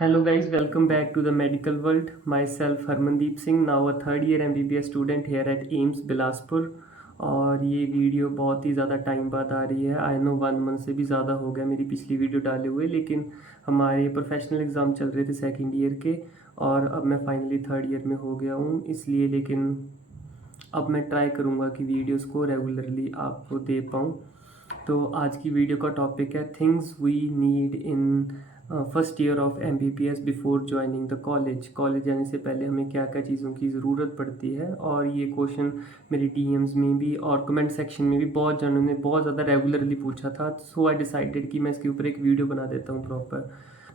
Hello guys, welcome back to the medical world. Myself Harmandeep Singh, now a third year MBBS student here at AIMS Bilaspur. और ये video बहुत ही ज़्यादा time बाद आ रही है। I know 1 month से भी ज़्यादा हो गया मेरी पिछली वीडियो डाले हुए, लेकिन हमारे प्रोफेशनल एग्ज़ाम चल रहे थे सेकेंड ईयर के और अब मैं फाइनली थर्ड ईयर में हो गया हूँ, इसलिए लेकिन अब मैं ट्राई करूँगा कि वीडियोस को रेगुलरली आपको दे पाऊँ। तो आज की वीडियो का टॉपिक है things we need in first year of MBBS before joining the college. College जाने से पहले हमें क्या क्या चीज़ों की ज़रूरत पड़ती है। और ये क्वेश्चन मेरे DMs में भी और कमेंट सेक्शन में भी बहुत जनों ने बहुत ज़्यादा रेगुलरली पूछा था, सो आई डिसाइडेड कि मैं इसके ऊपर एक वीडियो बना देता हूँ प्रॉपर।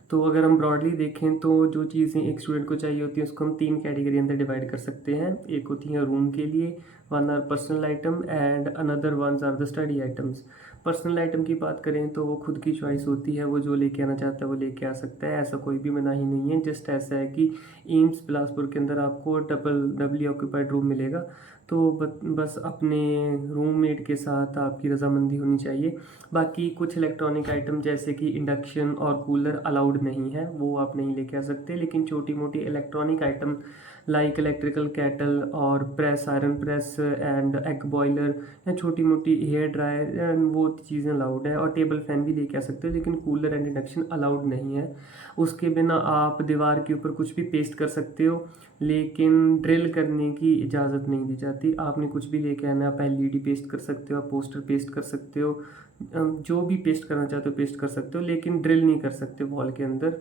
तो अगर हम ब्रॉडली देखें तो जो चीज़ें एक स्टूडेंट को चाहिए होती है उसको हम 3 कैटेगरी अंदर डिवाइड कर सकते हैं। एक होती है रूम के लिए, one are personal item and another ones are the study items. Personal item की बात करें तो वो खुद की चॉइस होती है, वो जो लेके आना चाहता है वो लेके आ सकता है, ऐसा कोई भी मनाही नहीं है। जस्ट ऐसा है कि एम्स बिलासपुर के अंदर आपको डबली ऑक्यूपाइड रूम मिलेगा, तो बस अपने रूममेट के साथ आपकी रजामंदी होनी चाहिए। बाकी कुछ इलेक्ट्रॉनिक आइटम जैसे कि इंडक्शन और कूलर अलाउड नहीं है, वो आप नहीं लेके आ सकते। लेकिन छोटी मोटी electronic item like electrical kettle और press, iron press and egg boiler या छोटी मोटी हेयर ड्रायर, वो चीज़ें अलाउड है। और टेबल फैन भी लेके आ सकते हो, लेकिन कूलर एंड इंडक्शन अलाउड नहीं है। उसके बिना आप दीवार के ऊपर कुछ भी पेस्ट कर सकते हो, लेकिन ड्रिल करने की इजाज़त नहीं दी जाती। आपने कुछ भी लेके आना, आप LED पेस्ट कर सकते हो, आप पोस्टर पेस्ट कर सकते हो, जो भी पेस्ट करना चाहते हो पेस्ट कर सकते हो, लेकिन ड्रिल नहीं कर सकते वॉल के अंदर।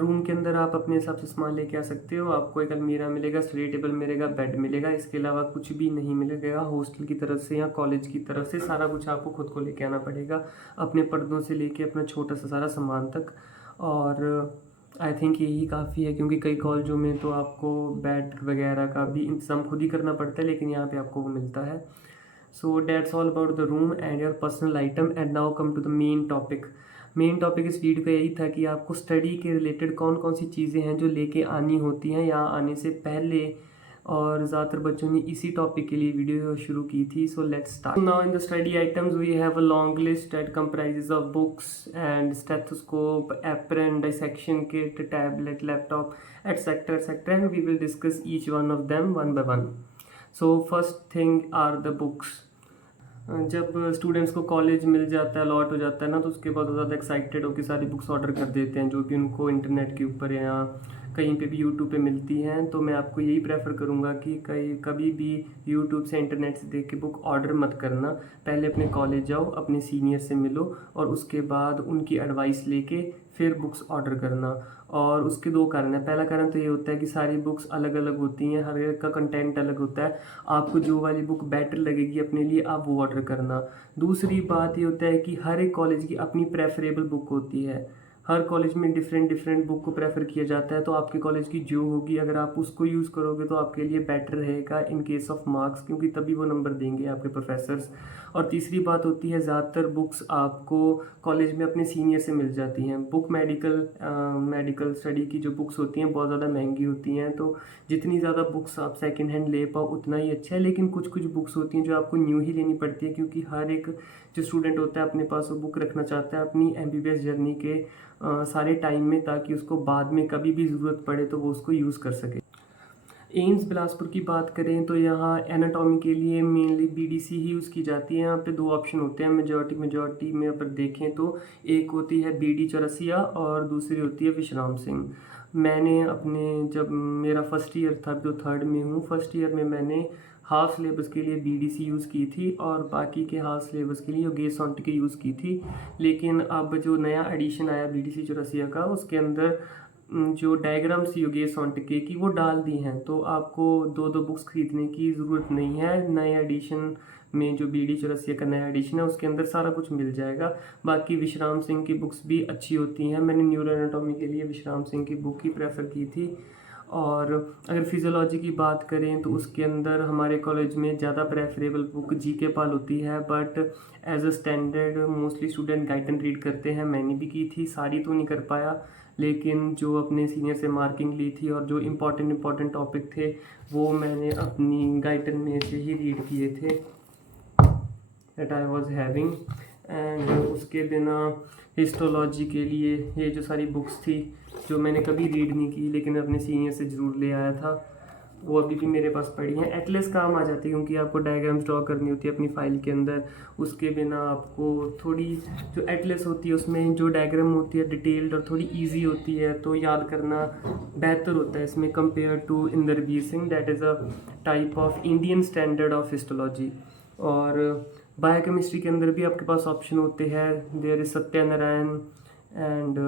रूम के अंदर आप अपने हिसाब से सामान लेके आ सकते हो। आपको एक अलमीरा मिलेगा, स्टडी टेबल मिलेगा, बेड मिलेगा, इसके अलावा कुछ भी नहीं मिलेगा। हॉस्टल की तरफ से या कॉलेज की तरफ से सारा कुछ आपको खुद को लेके आना पड़ेगा, अपने पर्दों से लेके अपना छोटा सा सारा सामान तक। और आई थिंक यही काफ़ी है, क्योंकि कई कॉलेजों में तो आपको बेड वगैरह का भी इंतज़ाम खुद ही करना पड़ता है, लेकिन यहाँ पे आपको वो मिलता है। So that's all about the room and your personal item. And now come to the main topic. Main topic इस वीडियो का यही था कि आपको स्टडी के रिलेटेड कौन कौन सी चीज़ें हैं जो लेके आनी होती हैं यहाँ आने से पहले, और ज़्यादातर बच्चों ने इसी टॉपिक के लिए वीडियो शुरू की थी। So let's start now. In the study items we have a long list that comprises of books and stethoscope, apron, dissection kit, tablet, laptop, etcetera etcetera, and we will discuss each one of them one by one. So first thing are the books. जब students को college मिल जाता है, allot हो जाता है ना, तो उसके बाद ज़्यादा एक्साइटेड होकर सारी बुक्स ऑर्डर कर देते हैं जो भी उनको इंटरनेट के ऊपर या कहीं पे भी यूट्यूब पे मिलती हैं। तो मैं आपको यही प्रेफर करूँगा कि कभी भी यूट्यूब से इंटरनेट से देख के बुक ऑर्डर मत करना। पहले अपने कॉलेज जाओ, अपने सीनियर से मिलो और उसके बाद उनकी एडवाइस लेके फिर बुक्स ऑर्डर करना। और उसके 2 कारण हैं। पहला कारण तो ये होता है कि सारी बुक्स अलग अलग होती हैं, हर एक का कंटेंट अलग होता है। आपको जो वाली बुक बेटर लगेगी अपने लिए आप वो ऑर्डर करना। दूसरी बात ये होता है कि हर एक कॉलेज की अपनी प्रेफरेबल बुक होती है। हर कॉलेज में डिफरेंट डिफरेंट बुक को प्रेफर किया जाता है, तो आपके कॉलेज की जो होगी अगर आप उसको यूज़ करोगे तो आपके लिए बेटर रहेगा इन केस ऑफ मार्क्स, क्योंकि तभी वो नंबर देंगे आपके प्रोफेसर्स। और तीसरी बात होती है, ज़्यादातर बुक्स आपको कॉलेज में अपने सीनियर से मिल जाती हैं। बुक मेडिकल स्टडी की जो बुक्स होती हैं बहुत ज़्यादा महंगी होती हैं, तो जितनी ज़्यादा बुक्स आप सेकेंड हैंड ले पाओ उतना ही अच्छा है। लेकिन कुछ कुछ बुक्स होती हैं जो आपको न्यू ही लेनी पड़ती है, क्योंकि हर एक जो स्टूडेंट होता है अपने पास वो बुक रखना चाहता है अपनी MBBS जर्नी के सारे टाइम में, ताकि उसको बाद में कभी भी ज़रूरत पड़े तो वो उसको यूज़ कर सके। एम्स बिलासपुर की बात करें तो यहाँ एनाटॉमी के लिए मेनली BDC ही यूज़ की जाती है। यहाँ पे 2 ऑप्शन होते हैं मेजॉरिटी में अगर देखें तो। एक होती है BD चौरसिया और दूसरी होती है विश्राम सिंह। मैंने अपने जब मेरा फर्स्ट ईयर था, तो थर्ड में हूँ, फर्स्ट ईयर में मैंने हाफ सिलेबस के लिए BDC यूज़ की थी और बाकी के हाफ सिलेबस के लिए योगेश सॉन्टिके यूज़ की थी। लेकिन अब जो नया एडिशन आया BDC चौरसिया का, उसके अंदर जो डायग्राम्स योगेश सॉन्टिके की वो डाल दी हैं, तो आपको 2 बुक्स खरीदने की ज़रूरत नहीं है। नए एडिशन में जो BD चौरसिया का नया एडिशन है उसके अंदर सारा कुछ मिल जाएगा। बाकी विश्राम सिंह की बुक्स भी अच्छी होती हैं। मैंने न्यूरो एनाटॉमी के लिए विश्राम सिंह की बुक ही प्रेफर की थी। और अगर फिजियोलॉजी की बात करें तो उसके अंदर हमारे कॉलेज में ज़्यादा प्रेफरेबल बुक GK पाल होती है, but as a standard mostly student Guyton read करते हैं। मैंने भी की थी, सारी तो नहीं कर पाया, लेकिन जो अपने सीनियर से मार्किंग ली थी और जो इम्पॉर्टेंट टॉपिक थे वो मैंने अपनी गाइडन में से ही रीड किए थे that I was having. And उसके बिना हिस्टोलॉजी के लिए ये जो सारी बुक्स थी जो मैंने कभी रीड नहीं की लेकिन अपने सीनियर से ज़रूर ले आया था, वो अभी भी मेरे पास पड़ी हैं। एटलस काम आ जाती है क्योंकि आपको डायग्राम्स ड्रॉ करनी होती है अपनी फ़ाइल के अंदर। उसके बिना आपको थोड़ी जो एटलस होती है उसमें जो डायग्राम होती है डिटेल्ड और थोड़ी इजी होती है, तो याद करना बेहतर होता है इसमें compare to Inderbir Singh, that is a type of Indian standard of histology. और बायोकेमिस्ट्री के अंदर भी आपके पास ऑप्शन होते हैं, there is Satyanarayan and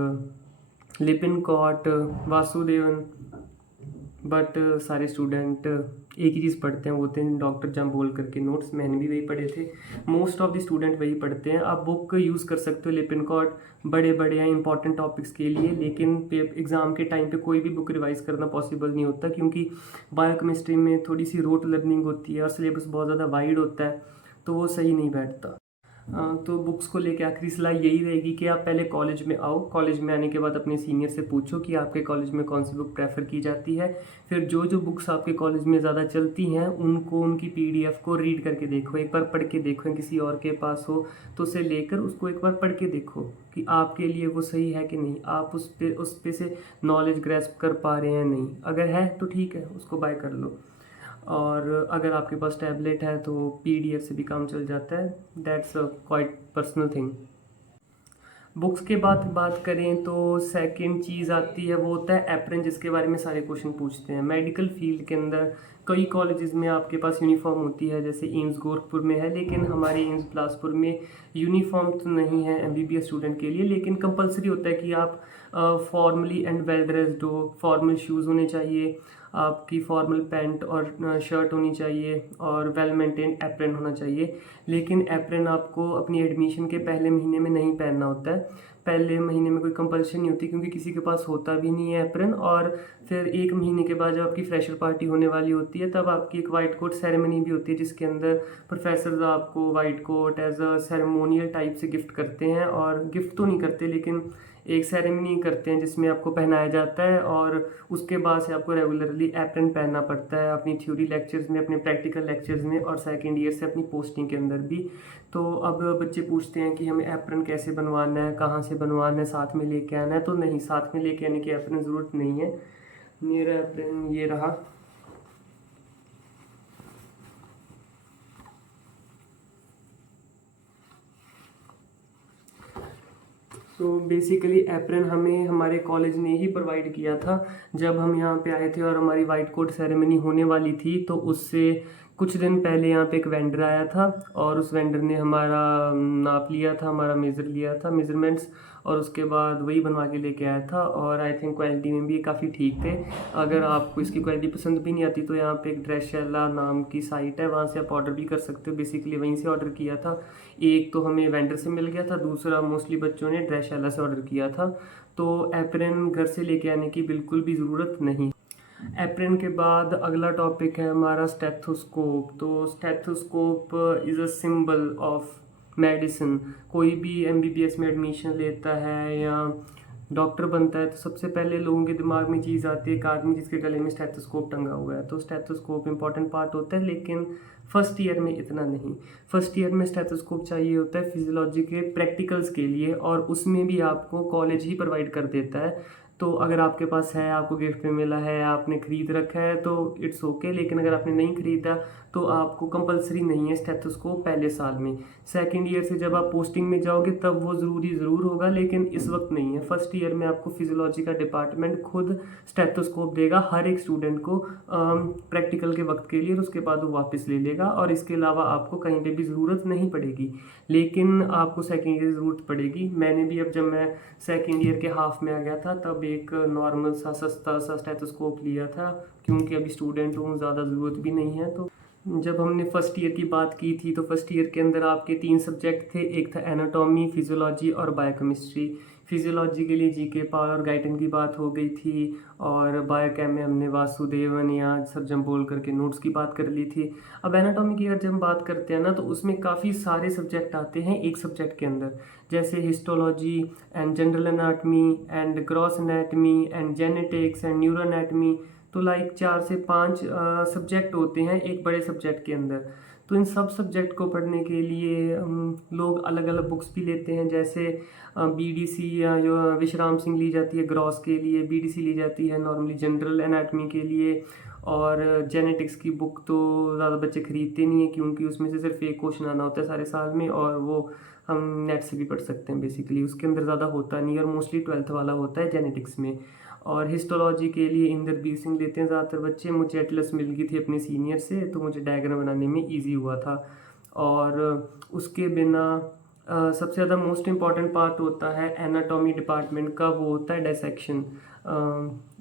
Lippincott, Vasudevan. But सारे स्टूडेंट एक ही चीज़ पढ़ते हैं, वो होते हैं डॉक्टर जाम्बोलकर के नोट्स। मैंने भी वही पढ़े थे, मोस्ट ऑफ द स्टूडेंट वही पढ़ते हैं। आप बुक यूज़ कर सकते हो लिपिनकॉट बड़े बड़े या इंपॉर्टेंट टॉपिक्स के लिए, लेकिन एग्ज़ाम के टाइम पे कोई भी बुक रिवाइज करना पॉसिबल नहीं होता क्योंकि बायोकेमिस्ट्री में थोड़ी सी रोट लर्निंग होती है और सिलेबस बहुत ज़्यादा वाइड होता है, तो वो सही नहीं बैठता। तो बुक्स को लेके आखिरी सलाह यही रहेगी कि आप पहले कॉलेज में आओ, कॉलेज में आने के बाद अपने सीनियर से पूछो कि आपके कॉलेज में कौन सी बुक प्रेफर की जाती है। फिर जो जो बुक्स आपके कॉलेज में ज़्यादा चलती हैं उनको, उनकी पीडीएफ को रीड करके देखो, एक बार पढ़ के देखो, किसी और के पास हो तो उसे लेकर उसको एक बार पढ़ के देखो कि आपके लिए वो सही है कि नहीं, आप उस पे से नॉलेज ग्रैस्प कर पा रहे हैं नहीं। अगर है तो ठीक है, उसको बाय कर लो। और अगर आपके पास टैबलेट है तो पीडीएफ से भी काम चल जाता है, that's a quite personal thing. Books के बाद बात करें तो सेकंड चीज़ आती है, वो होता है एप्रन, जिसके बारे में सारे क्वेश्चन पूछते हैं। मेडिकल फील्ड के अंदर कई कॉलेजेस में आपके पास यूनिफॉर्म होती है, जैसे एम्स गोरखपुर में है, लेकिन हमारे एम्स बिलासपुर में यूनिफॉर्म तो नहीं है एमबीबीएस स्टूडेंट के लिए, लेकिन कंपलसरी होता है कि आप फॉर्मली एंड वेल ड्रेस्ड हो। फॉर्मल शूज़ होने चाहिए, आपकी फॉर्मल पैंट और शर्ट होनी चाहिए, और वेल मेंटेन एप्रन होना चाहिए। लेकिन एप्रन आपको अपनी एडमिशन के पहले महीने में नहीं पहनना होता है। पहले महीने में कोई कंपल्शन नहीं होती क्योंकि किसी के पास होता भी नहीं है एप्रन। और फिर एक महीने के बाद जब आपकी फ्रेशर पार्टी होने वाली होती है तब आपकी एक वाइट कोट सेरेमनी भी होती है, जिसके अंदर प्रोफेसर आपको white coat as a ceremonial type से गिफ्ट करते हैं। और गिफ्ट तो नहीं करते लेकिन एक सेरेमनी करते हैं जिसमें आपको पहनाया जाता है, और उसके बाद से आपको रेगुलरली एप्रन पहनना पड़ता है अपनी थ्योरी लेक्चर्स में, अपने प्रैक्टिकल लेक्चर्स में, और सेकेंड ईयर से अपनी पोस्टिंग के अंदर भी। तो अब बच्चे पूछते हैं कि हमें एप्रन कैसे बनवाना है, कहाँ से बनवाना है, साथ में लेके आना है। तो नहीं, साथ में लेके आने की एप्रन ज़रूरत नहीं है। मेरा एप्रन ये रहा। तो बेसिकली एप्रन हमें हमारे कॉलेज ने ही प्रोवाइड किया था जब हम यहाँ पे आए थे, और हमारी वाइट कोट सेरेमनी होने वाली थी। तो उससे कुछ दिन पहले यहाँ पे एक वेंडर आया था और उस वेंडर ने हमारा नाप लिया था, हमारा मेज़र लिया था, मेज़रमेंट्स, और उसके बाद वही बनवा के लेके आया था। और आई थिंक क्वालिटी में भी काफ़ी ठीक थे। अगर आपको इसकी क्वालिटी पसंद भी नहीं आती तो यहाँ पे एक ड्रेसशेला नाम की साइट है, वहाँ से आप ऑर्डर भी कर सकते हो। बेसिकली वहीं से ऑर्डर किया था। एक तो हमें वेंडर से मिल गया था, दूसरा मोस्टली बच्चों ने ड्रेसशेला से ऑर्डर किया था। तो एप्रन घर से लेके आने की बिल्कुल भी ज़रूरत नहीं। एप्रन के बाद अगला टॉपिक है हमारा स्टेथोस्कोप। तो stethoscope is a symbol of medicine. कोई भी एमबीबीएस में एडमिशन लेता है या डॉक्टर बनता है तो सबसे पहले लोगों के दिमाग में चीज़ आती है एक आदमी जिसके गले में स्टेथोस्कोप टंगा हुआ है। तो स्टेथोस्कोप इंपॉर्टेंट पार्ट होता है, लेकिन फर्स्ट ईयर में इतना नहीं। फर्स्ट ईयर में स्टेथोस्कोप चाहिए होता है फिजियोलॉजी के प्रैक्टिकल्स के लिए, और उसमें भी आपको कॉलेज ही प्रोवाइड कर देता है। तो अगर आपके पास है, आपको गिफ्ट में मिला है, आपने ख़रीद रखा है तो इट्स ओके। लेकिन अगर आपने नहीं ख़रीदा तो आपको कंपलसरी नहीं है स्टेथोस्कोप पहले साल में। सेकंड ईयर से जब आप पोस्टिंग में जाओगे तब वो ज़रूर होगा, लेकिन इस वक्त नहीं है। फर्स्ट ईयर में आपको फिजियोलॉजी का डिपार्टमेंट खुद स्टेथोस्कोप देगा हर एक स्टूडेंट को प्रैक्टिकल के वक्त के लिए, और उसके बाद वो वापस ले लेगा। और इसके अलावा आपको कहीं पर भी ज़रूरत नहीं पड़ेगी, लेकिन आपको सेकेंड ईयर ज़रूरत पड़ेगी। मैंने भी अब जब मैं सेकेंड ईयर के हाफ में आ गया था तब एक नॉर्मल सा सस्ता सा स्टेथोस्कोप लिया था, क्योंकि अभी स्टूडेंट हूँ, ज़्यादा ज़रूरत भी नहीं है। तो जब हमने फर्स्ट ईयर की बात की थी तो फर्स्ट ईयर के अंदर आपके 3 सब्जेक्ट थे, एक था एनाटॉमी, फिजियोलॉजी और बायोकेमिस्ट्री। फिजियोलॉजी के लिए जीके, पावर और गाइटन की बात हो गई थी, और बायोकेम में हमने वासुदेवन या सर जम्बोलकर के नोट्स की बात कर ली थी। अब एनाटॉमी की अगर जब हम बात करते हैं ना तो उसमें काफ़ी सारे सब्जेक्ट आते हैं एक सब्जेक्ट के अंदर, जैसे histology and general anatomy and gross anatomy and genetics and neuro anatomy. तो लाइक 4 से 5 सब्जेक्ट होते हैं एक बड़े सब्जेक्ट के अंदर। तो इन सब सब्जेक्ट को पढ़ने के लिए लोग अलग अलग बुक्स भी लेते हैं, जैसे बीडीसी या जो विश्राम सिंह ली जाती है ग्रॉस के लिए, बीडीसी ली जाती है नॉर्मली जनरल एनाटमी के लिए। और जेनेटिक्स की बुक तो ज़्यादा बच्चे खरीदते नहीं हैं, क्योंकि उसमें से सिर्फ एक क्वेश्चन आना होता है सारे साल में, और वो हम नेट से भी पढ़ सकते हैं बेसिकली, उसके अंदर ज़्यादा होता नहीं है, और मोस्टली 12th वाला होता है जेनेटिक्स में। और हिस्टोलॉजी के लिए इंद्रबीर सिंह लेते हैं ज़्यादातर बच्चे। मुझे एटलस मिल गई थी अपने सीनियर से, तो मुझे डायग्राम बनाने में ईजी हुआ था। और उसके बिना सबसे ज़्यादा मोस्ट इम्पॉर्टेंट पार्ट होता है एनाटॉमी डिपार्टमेंट का, वो होता है डिसेक्शन।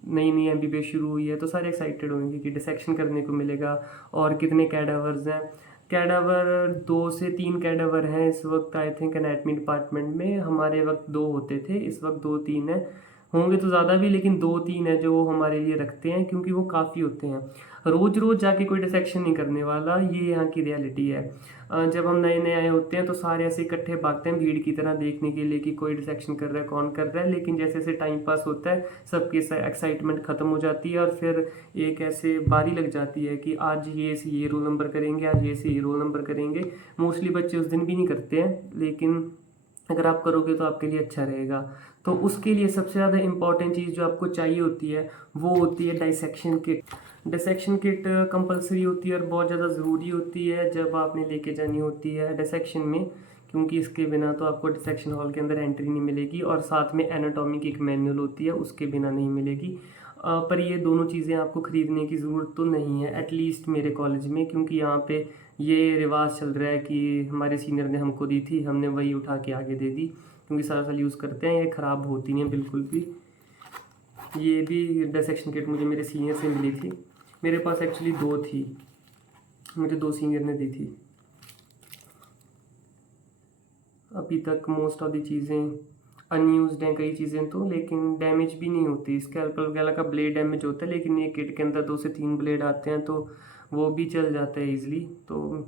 नई नई एमबीबीएस शुरू हुई है तो सारे एक्साइटेड होंगे कि डिसेक्शन करने को मिलेगा, और कितने कैडावर्स हैं। कैडावर 2 से 3 कैडावर हैं इस वक्त आई थिंक एनाटमी डिपार्टमेंट में। हमारे वक्त 2 होते थे, इस वक्त 2-3 हैं, होंगे तो ज़्यादा भी, लेकिन 2-3 है जो वो हमारे लिए रखते हैं, क्योंकि वो काफ़ी होते हैं। रोज़ रोज़ जाके कोई डिसेक्शन नहीं करने वाला, ये यहाँ की रियलिटी है। जब हम नए नए आए होते हैं तो सारे ऐसे इकट्ठे भागते हैं भीड़ की तरह देखने के लिए कि कोई डिसेक्शन कर रहा है, कौन कर रहा है। लेकिन जैसे जैसे टाइम पास होता है सबकी एक्साइटमेंट ख़त्म हो जाती है, और फिर एक ऐसे बारी लग जाती है कि आज ये से ये रोल नंबर करेंगे, आज ये से ये रोल नंबर करेंगे। मोस्टली बच्चे उस दिन भी नहीं करते हैं, लेकिन अगर आप करोगे तो आपके लिए अच्छा रहेगा। तो उसके लिए सबसे ज़्यादा इम्पॉर्टेंट चीज़ जो आपको चाहिए होती है वो होती है dissection kit. Dissection kit compulsory होती है और बहुत ज़्यादा ज़रूरी होती है जब आपने लेके जानी होती है डिसेक्शन में, क्योंकि इसके बिना तो आपको डिसेक्शन हॉल के अंदर एंट्री नहीं मिलेगी। और साथ में एनाटॉमी की एक मैनुअल होती है, उसके बिना नहीं मिलेगी। पर ये दोनों चीज़ें आपको ख़रीदने की ज़रूरत तो नहीं है, एटलीस्ट मेरे कॉलेज में, क्योंकि यहाँ पे ये रिवाज चल रहा है कि हमारे सीनियर ने हमको दी थी, हमने वही उठा के आगे दे दी, क्योंकि सारा साल यूज़ करते हैं, ये ख़राब होती नहीं है बिल्कुल भी। ये भी डिसेक्शन किट मुझे मेरे सीनियर से मिली थी। मेरे पास एक्चुअली 2 थी, मुझे 2 सीनियर ने दी थी। अभी तक मोस्ट ऑफ दी चीज़ें अनयूज्ड हैं, कई चीज़ें तो, लेकिन डैमेज भी नहीं होती। स्कैल्पल वगैरह का ब्लेड डैमेज होता है, लेकिन ये किट के अंदर 2 से 3 ब्लेड आते हैं तो वो भी चल जाता है ईजिली। तो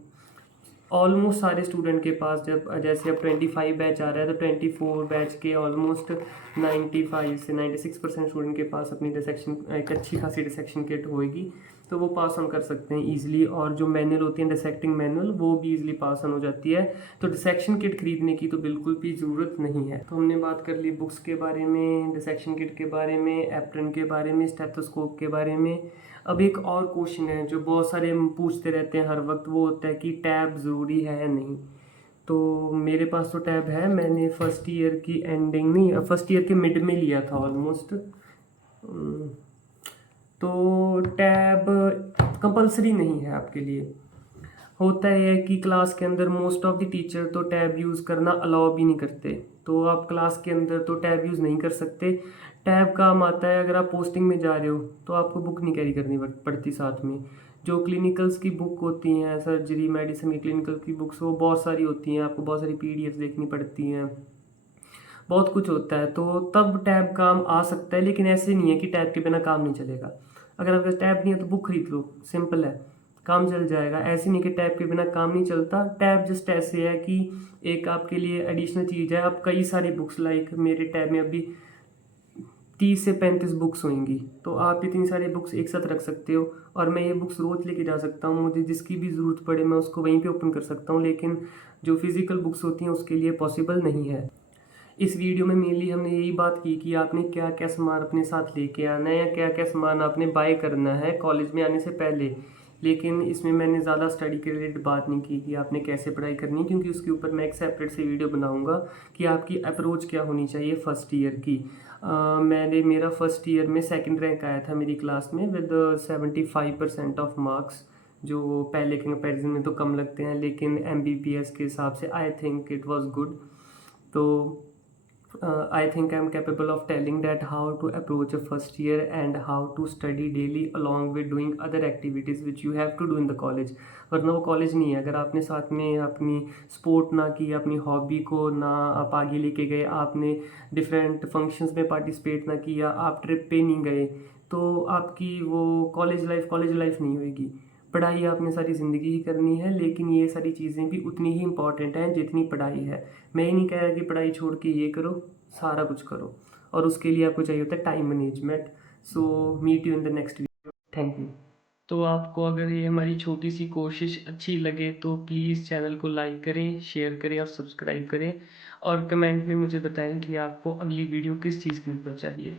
ऑलमोस्ट सारे स्टूडेंट के पास, जब जैसे अब 25 बैच आ रहा है तो 24 बैच के ऑलमोस्ट 95 से 96% स्टूडेंट के पास अपनी डिसेक्शन एक अच्छी खासी डिसेक्शन किट होएगी, तो वो पास ऑन कर सकते हैं ईजिली। और जो मैनुअल होती है डिसेक्टिंग मैनुअल, वो भी ईजिली पास ऑन हो जाती है। तो डिसेक्शन किट खरीदने की तो बिल्कुल भी ज़रूरत नहीं है। तो हमने बात कर ली बुक्स के बारे में, डिसेक्शन किट के बारे में, एप्रन के बारे में, स्टेथोस्कोप के बारे में। अब एक और क्वेश्चन है जो बहुत सारे पूछते रहते हैं हर वक्त, वो होता है कि टैब ज़रूरी है या नहीं। तो मेरे पास तो टैब है, मैंने फर्स्ट ईयर की एंडिंग नहीं, फर्स्ट ईयर के मिड में लिया था ऑलमोस्ट। तो टैब कंपलसरी नहीं है आपके लिए। होता है कि क्लास के अंदर मोस्ट ऑफ द टीचर तो टैब यूज़ करना अलाउ भी नहीं करते, तो आप क्लास के अंदर तो टैब यूज़ नहीं कर सकते। टैब काम आता है अगर आप पोस्टिंग में जा रहे हो तो आपको बुक नहीं कैरी करनी पड़ती साथ में। जो क्लिनिकल्स की बुक होती हैं, सर्जरी मेडिसिन की क्लिनिकल की बुक्स, वो बहुत सारी होती हैं, आपको बहुत सारी पीडीएफ देखनी पड़ती हैं, बहुत कुछ होता है, तो तब टैब काम आ सकता है। लेकिन ऐसे नहीं है कि टैब के बिना काम नहीं चलेगा। अगर आपके पास टैब नहीं है तो बुक खरीद लो, सिंपल है, काम चल जाएगा। ऐसे नहीं कि टैब के बिना काम नहीं चलता। टैब जस्ट ऐसे है कि एक आपके लिए एडिशनल चीज़ है। आप कई सारी बुक्स, लाइक मेरे टैब में अभी 30 से 35 बुक्स होंगी, तो आप इतनी सारी बुक्स एक साथ रख सकते हो, और मैं ये बुक्स रोज़ लेके जा सकता हूँ। मुझे जिसकी भी ज़रूरत पड़े मैं उसको वहीं पे ओपन कर सकता हूँ, लेकिन जो फिज़िकल बुक्स होती हैं उसके लिए पॉसिबल नहीं है। इस वीडियो में मेनली हमने यही बात की कि आपने क्या क्या सामान अपने साथ लेके आना है, या क्या क्या सामान आपने बाय करना है कॉलेज में आने से पहले। लेकिन इसमें मैंने ज़्यादा स्टडी के रिलेटेड बात नहीं की कि आपने कैसे पढ़ाई करनी है, क्योंकि उसके ऊपर मैं एक सेपरेट से वीडियो बनाऊंगा कि आपकी अप्रोच क्या होनी चाहिए फ़र्स्ट ईयर की। मेरा फर्स्ट ईयर में सेकंड रैंक आया था मेरी क्लास में विद 75% ऑफ मार्क्स, जो पहले के कंपेरिजन में तो कम लगते हैं, लेकिन एमबीबीएस के हिसाब से I think it was good. तो I think I'm capable of telling that how to approach a first year and how to study daily along with doing other activities which you have to do in the college। वरना वो college नहीं है। अगर आपने साथ में अपनी sport ना की, अपनी हॉबी को ना आप आगे लेके गए, आपने डिफरेंट फंक्शंस में पार्टिसिपेट ना किया, आप ट्रिप पे नहीं गए, तो आपकी वो कॉलेज लाइफ नहीं होएगी। पढ़ाई आपने सारी ज़िंदगी ही करनी है, लेकिन ये सारी चीज़ें भी उतनी ही इम्पॉर्टेंट हैं जितनी पढ़ाई है। मैं ये नहीं कह रहा कि पढ़ाई छोड़ के ये करो, सारा कुछ करो, और उसके लिए आपको चाहिए होता है time management. So meet you in the next video. Thank you. तो आपको अगर ये हमारी छोटी सी कोशिश अच्छी लगे तो प्लीज़ चैनल को लाइक करें, शेयर करें और सब्सक्राइब करें और कमेंट में मुझे बताएं कि आपको अगली वीडियो किस चीज़ के ऊपर चाहिए।